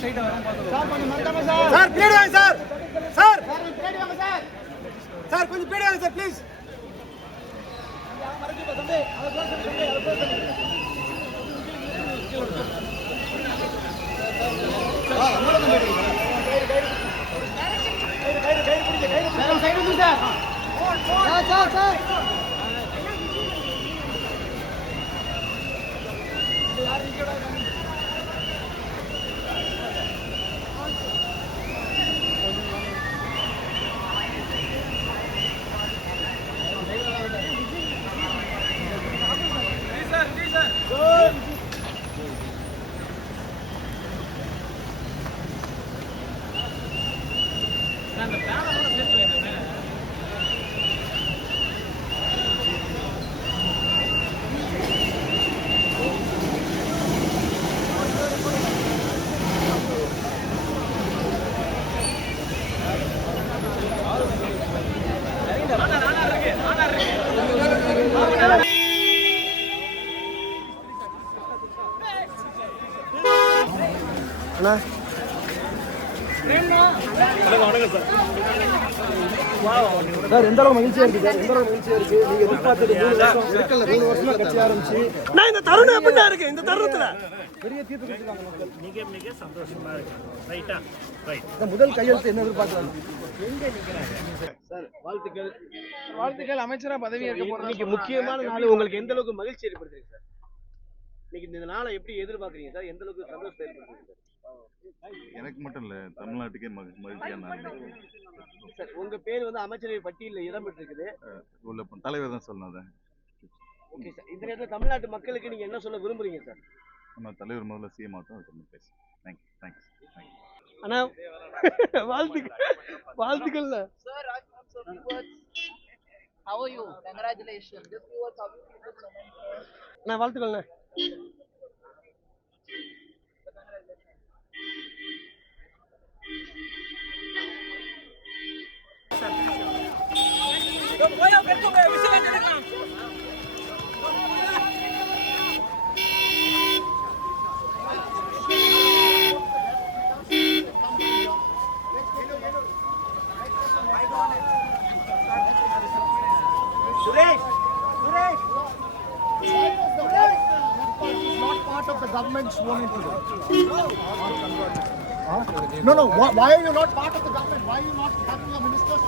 Sir பின்னாடி வாங்க sir. Sir பின்னாடி வாங்க சார். சார் கொஞ்சம் பின்னாடி வாங்க சார் ப்ளீஸ். சார் எந்த அளவு மகிழ்ச்சியா இருக்கு சார்? எந்த அளவு மகிழ்ச்சியா இருக்கு? நீங்க எதிர்பார்த்தது 3 வருஷமா கட்சி ஆரம்பிச்சு நான் இந்த தருணம் எப்படின்னா இருக்கு? இந்த தருணத்துல பெரிய தீர்ப்பு கொடுத்துருக்காங்க மக்கள். மிக சந்தோஷமா இருக்கு. ரைட்டா? ரைட். இந்த முதல் கையெழுத்து என்ன எதிர்பார்க்கறாங்க? சார் வாழ்த்துக்கள் அமைச்சரா பதவி ஏற்க போறோம். இன்னைக்கு முக்கியமான நாள், உங்களுக்கு எந்த அளவுக்கு மகிழ்ச்சி ஏற்படுத்துறீங்க சார்? இன்னைக்கு இந்த நாளை எப்படி எதிர்பார்க்கறீங்க சார்? எந்த அளவுக்கு சந்தோஷத்தை ஏற்படுத்துறீங்க சார்? எனக்கு மட்டும் இல்ல, தமிழ்நாட்டுக்கே மகிழ்ச்சியா நான் சார் உங்க பேர் வந்து அமைச்சரவை பட்டியலில் இடம் பெற்றிருக்குது. உள்ள தலைவர் தான் சொல்லணும். ஓகே சார், இந்த நேரத்தில் தமிழ்நாட்டு மக்களுக்கு நீங்க என்ன சொல்ல விரும்புறீங்க சார்? நம்ம தலைவர் முதல்ல சிஎம் ஆகட்டும், அதுக்கு பேச. தேங்க்ஸ். அண்ணா வாழ்த்துக்கள். How are you? Congratulations. Just give us how you feel this moment. Anna வாழ்த்துக்கள்ண்ணா. Government sworn into it. No. Why are you not part of the government? Why are you not having your ministers?